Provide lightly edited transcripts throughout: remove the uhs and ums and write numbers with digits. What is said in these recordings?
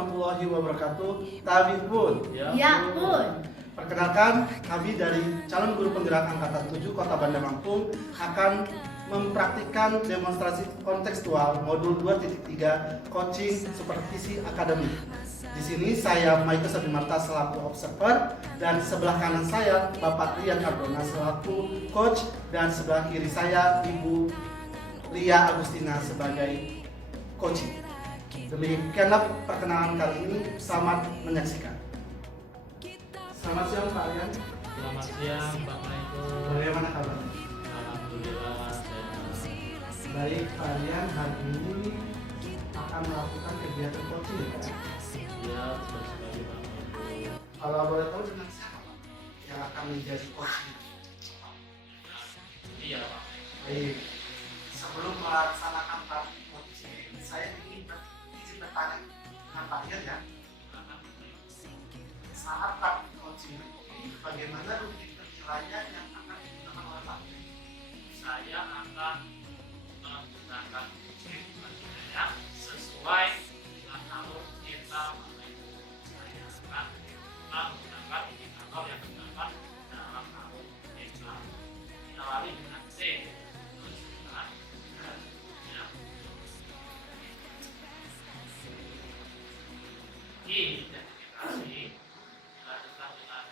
warahmatullahi wabarakatuh. Tabib Pun. Ya pun. Perkenalkan, kami dari calon guru penggerak angkatan 7 Kota Bandar Lampung akan mempraktikkan demonstrasi kontekstual modul 2.3 coaching supervisi akademik. Di sini saya Maiko Sabimarta selaku observer dan sebelah kanan saya Bapak Rian Ardona selaku coach dan sebelah kiri saya Ibu Lia Agustina sebagai coaching. Demikianlah perkenalan kali ini. Selamat menyaksikan. Selamat siang Pak Rian. Selamat siang Pak Maiko. Bagaimana kabarnya? Alhamdulillah sehat. Baik Pak Rian, hari ini akan melakukan kegiatan coaching ya Pak? Ya, betul sekali Pak Maiko. Kalau boleh tahu dengan siapa Pak yang akan menjadi coaching? Iya Pak. Baik, sebelum melaksanakan praktik coaching, saya ingin bertanya dengan Pak Rian ya. Saat praktik coaching ini, bagaimana rutin penilaian yang akan digunakan oleh Pak Rian? Saya akan menggunakan coaching penilaian sesuai dengan alur kita Pak Maiko. Saya akan menggunakan indikator yang terdapat dalam alur kita. Diawali dengan C. Tujuan. Ya. I. Identifikasi. Dilanjutkan dengan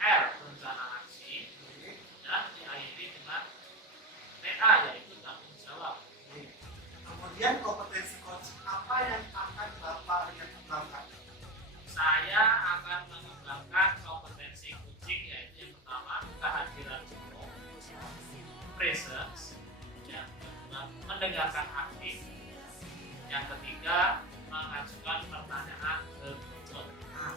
R. Rencana aksi. Dan diakhiri dengan TA, yaitu tanggung jawab. Kemudian kompetensi coaching apa yang akan Bapak Rian kembangkan? Saya akan mengembangkan kompetensi coaching, yaitu yang pertama kehadiran penuh, presence, yang kedua mendengarkan aktif, yang ketiga mengajukan pertanyaan berikut. Nah,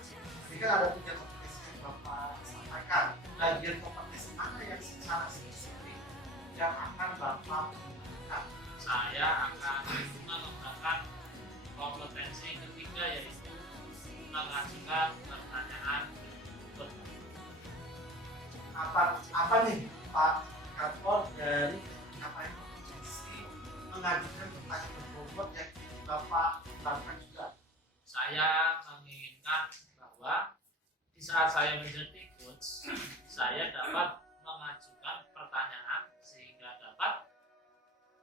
ini kan ada 3 kompetensi yang Bapak sampaikan. Bagian kompetensi mana yang secara spesifik yang akan Bapak gunakan? Saya akan mengembangkan kompetensi ketiga, yaitu mengajukan pertanyaan berikut. Apa nih Pak Kapol dari capaian kompetensi mengajukan pertanyaan berbobot yang Bapak lakukan juga? Saya menginginkan bahwa di saat saya menjadi coach, saya dapat mengajukan pertanyaan sehingga dapat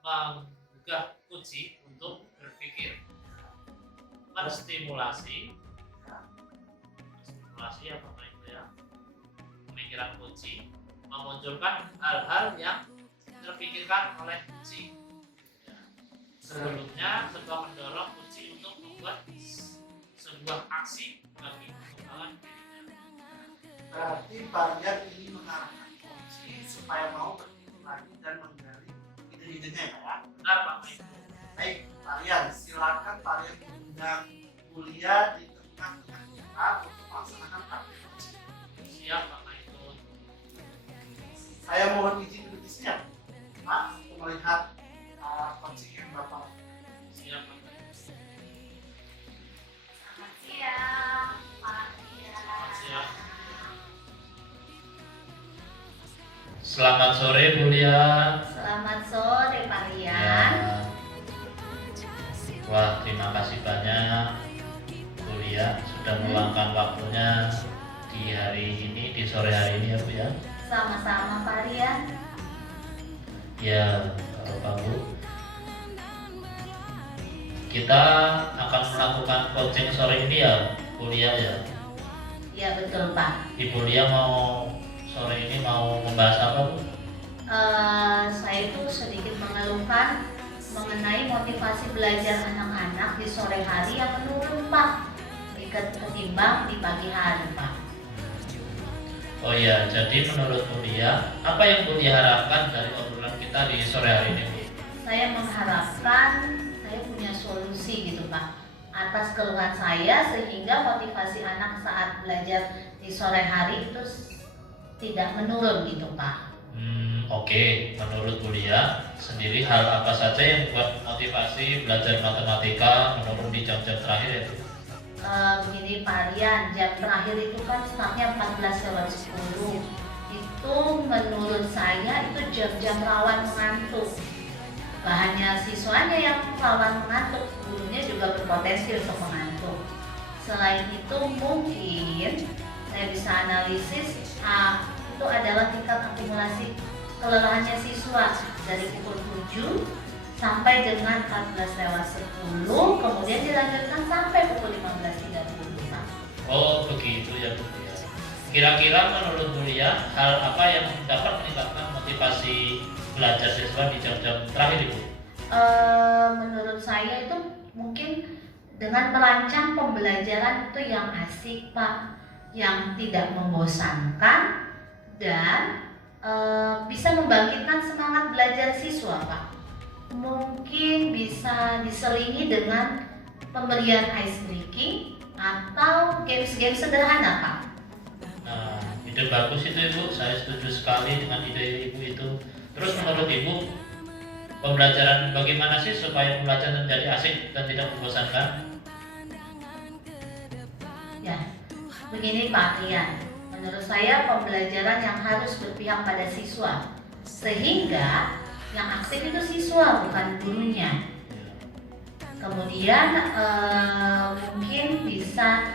menggugah coach untuk berpikir, menstimulasi apa itu ya, pemikiran coach, memunculkan hal-hal yang terpikirkan oleh coach. Sebelumnya coba mendorong coach untuk membuat sebuah aksi bagi pengembangan dirinya. Berarti Pak Rian ini mengarahkan coaching supaya mau berpikir lagi dan menggali ide-idenya ya Pak ya? Benar Pak Maiko. Baik Pak Rian, silakan Pak Rian mengundang kuliah di tengah-tengah kita untuk melaksanakan praktik coaching. Siap Pak Maiko. Saya mohon izin duduk di sini ya Pak untuk melihat coaching yang Bapak. Siap Pak Maiko. Selamat siang, Pak Rian. Siap. Selamat sore Bu Lia. Selamat sore, Pak Ya. Rian. Wah, terima kasih banyak Bu Lia sudah meluangkan waktunya di hari ini, di sore hari ini ya Bu ya. Sama-sama, Pak Rian. Ya, Bapak Bu, kita akan melakukan coaching sore ini ya Bu Lia ya. Ya betul, Pak. Ibu Lia mau sore ini mau membahas apa Bu? Saya itu sedikit mengeluhkan mengenai motivasi belajar anak-anak di sore hari yang menurun, Pak, ketimbang di pagi hari, Pak. Oh ya, jadi menurut Bu Lia, apa yang Bu Lia harapkan dari obrolan kita di sore hari ini Bu? Saya mengharapkan saya punya solusi gitu, Pak, atas keluhan saya sehingga motivasi anak saat belajar di sore hari itu tidak menurun gitu, Pak. Oke. Menurut Bu Lia sendiri, hal apa saja yang membuat motivasi belajar matematika menurun di jam-jam terakhir ya Bu? Begini Pak Rian, jam terakhir itu kan startnya 14:10. Itu menurut saya itu jam-jam rawan mengantuk. Gak hanya siswanya yang rawan mengantuk, gurunya juga berpotensi untuk mengantuk. Selain itu mungkin saya bisa analisis itu adalah tingkat akumulasi kelelahannya siswa dari pukul 7 sampai dengan 14:10, kemudian dilanjutkan sampai pukul 15:30, Pak. Oh begitu ya Bu ya. Kira-kira menurut Bu Lia, hal apa yang dapat meningkatkan motivasi belajar siswa di jam-jam terakhir Ibu? Menurut saya itu mungkin dengan merancang pembelajaran itu yang asik, Pak, yang tidak membosankan dan bisa membangkitkan semangat belajar siswa, Pak. Mungkin bisa diselingi dengan pemberian ice breaking atau games-games sederhana, Pak. Nah, ide bagus itu Ibu, saya setuju sekali dengan ide Ibu itu. Terus menurut Ibu, pembelajaran bagaimana sih supaya pembelajaran menjadi asik dan tidak membosankan? Ya, begini Pak Rian, menurut saya pembelajaran yang harus berpihak pada siswa, sehingga yang aktif itu siswa bukan gurunya. Kemudian mungkin bisa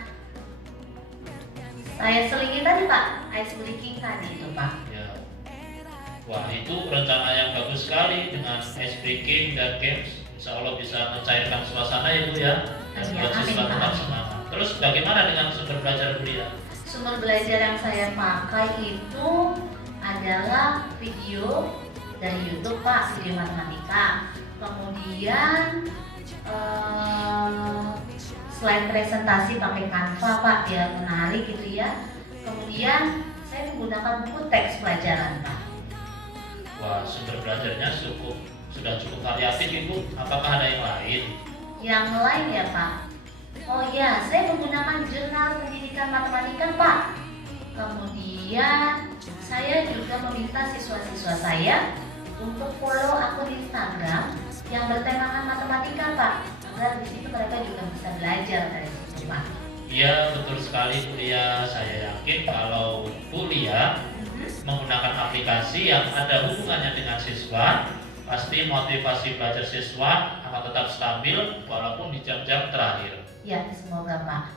saya selingi tadi Pak, ice breaking tadi itu Pak. Ya. Wah itu rencana yang bagus sekali dengan ice breaking dan games. Insya Allah bisa mencairkan suasana ya Bu ya, dan Ya, buat siswa amin, tetap Pak. semangat. Terus bagaimana dengan sumber belajar Bu Lia? Sumber belajar yang saya pakai itu adalah video dari YouTube Pak, video matematika. Kemudian slide presentasi pakai Canva Pak, biar menarik gitu ya. Kemudian saya menggunakan buku teks pelajaran Pak. Wah sumber belajarnya sudah cukup variatif Ibu. Apakah ada yang lain? Yang lain ya Pak. Oh ya, saya menggunakan jurnal pendidikan matematika Pak. Kemudian saya juga meminta siswa-siswa saya untuk follow akun Instagram yang bertemakan matematika Pak, agar di situ mereka juga bisa belajar dari situ Pak. Iya betul sekali Bu Lia. Saya yakin kalau Bu Lia menggunakan aplikasi yang ada hubungannya dengan siswa, pasti motivasi belajar siswa akan tetap stabil walaupun di jam-jam terakhir. Ya, semoga Pak.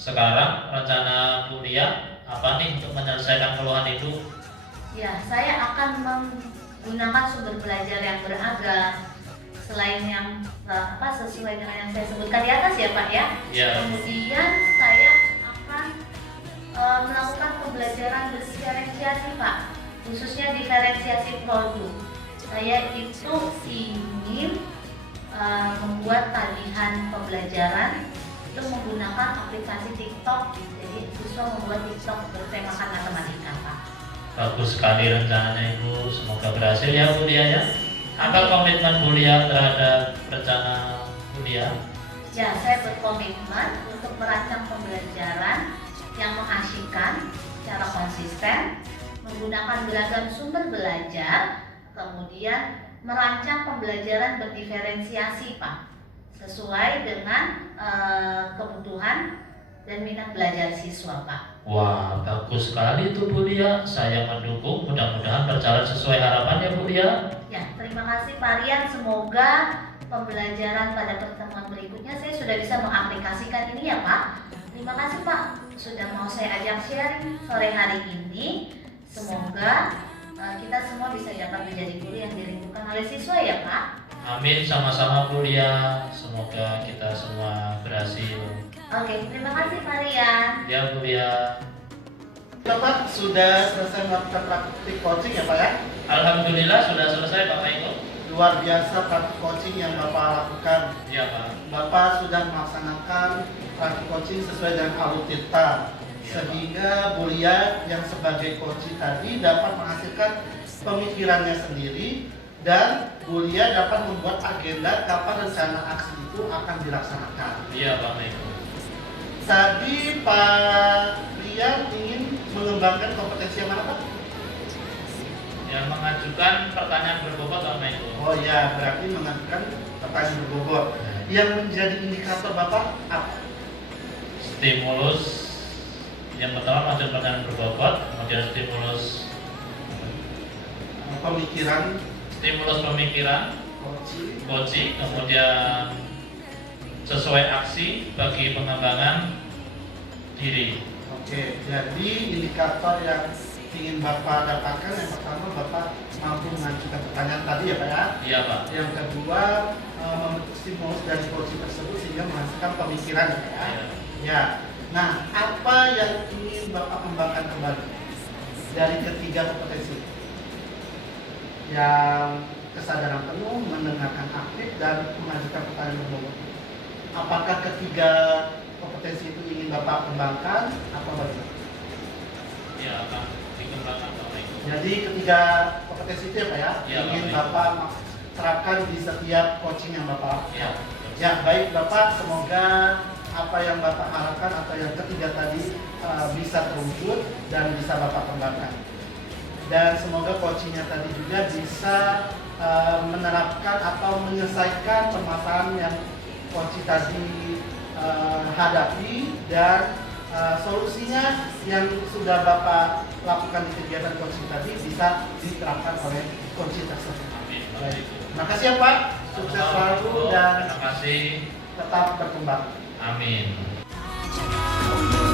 Sekarang rencana Bu Lia apa nih untuk menyelesaikan keluhan itu? Ya, saya akan menggunakan sumber belajar yang beragam selain yang sesuai dengan yang saya sebutkan di atas ya Pak ya. Ya. Kemudian saya akan melakukan pembelajaran berdiferensiasi Pak, khususnya diferensiasi produk. Saya itu ingin membuat tagihan pembelajaran itu menggunakan aplikasi TikTok. Jadi siswa membuat TikTok bertemakan matematika Pak. Bagus sekali rencananya Ibu, semoga berhasil ya Bu Lia ya. Apa komitmen Bu Lia terhadap rencana Bu Lia? Ya, saya berkomitmen untuk merancang pembelajaran yang mengasyikkan secara konsisten, menggunakan beragam sumber belajar, kemudian merancang pembelajaran berdiferensiasi Pak, sesuai dengan kebutuhan dan minat belajar siswa Pak. Wah, bagus sekali itu Bu Lia. Saya mendukung, mudah-mudahan berjalan sesuai harapan ya Bu Lia. Ya, terima kasih Pak Rian. Semoga pembelajaran pada pertemuan berikutnya saya sudah bisa mengaplikasikan ini ya Pak. Terima kasih Pak sudah mau saya ajak sharing sore hari ini. Semoga kita semua bisa dapat menjadi guru yang dirindukan oleh siswa ya Pak. Amin, sama-sama Bu Lia. Semoga kita semua berhasil. Oke, terima kasih Pak Rian. Ya Bu Lia. Bapak sudah selesai melakukan praktik coaching ya Pak ya? Alhamdulillah sudah selesai Bapak Ibu. Luar biasa praktik coaching yang Bapak lakukan. Iya Pak. Bapak sudah melaksanakan praktik coaching sesuai dengan alutita, sehingga Bu Lia yang sebagai coach tadi dapat menghasilkan pemikirannya sendiri, dan Bu Lia dapat membuat agenda kapan rencana aksi itu akan dilaksanakan. Iya Bapak Ibu. Tadi Pak Rian ingin mengembangkan kompetensi yang mana Pak? Yang mengajukan pertanyaan berbobot Bapak Ibu. Oh ya, berarti mengajukan pertanyaan berbobot. Yang menjadi indikator Bapak apa? Stimulus yang pertama mengajukan pertanyaan berbobot, kemudian stimulus Pemikiran, pemikiran, coaching, coaching, kemudian sesuai aksi bagi pengembangan diri. Oke, jadi indikator yang ingin Bapak dapatkan yang pertama Bapak mampu mengajukan pertanyaan tadi ya Pak ya. Iya Pak. Yang kedua membentuk stimulus dari coaching tersebut sehingga menghasilkan pemikiran ya Pak ya. Iya. Ya. Nah, apa yang ingin Bapak kembangkan kembali dari ketiga kompetensi? Yang kesadaran penuh, mendengarkan aktif, dan mengajukan pertanyaan berbobot. Apakah ketiga kompetensi itu ingin Bapak kembangkan atau bagaimana? Iya akan dikembangkan Bapak Ibu. Jadi ketiga kompetensi itu ya Pak ya, Ya, ingin Bapak. Bapak terapkan di setiap coaching yang Bapak. Iya. Ya baik Bapak, semoga apa yang Bapak harapkan atau yang ketiga tadi bisa terwujud dan bisa Bapak kembangkan. Dan semoga coachingnya tadi juga bisa menerapkan atau menyelesaikan permasalahan yang coaching tadi hadapi dan solusinya yang sudah Bapak lakukan di kegiatan coaching tadi bisa diterapkan oleh coaching tersebut. Amin. Bapak Baik. Ibu. Terima kasih ya Pak, sukses selalu dan Terima kasih. tetap berkembang. Amin. Jaga untuk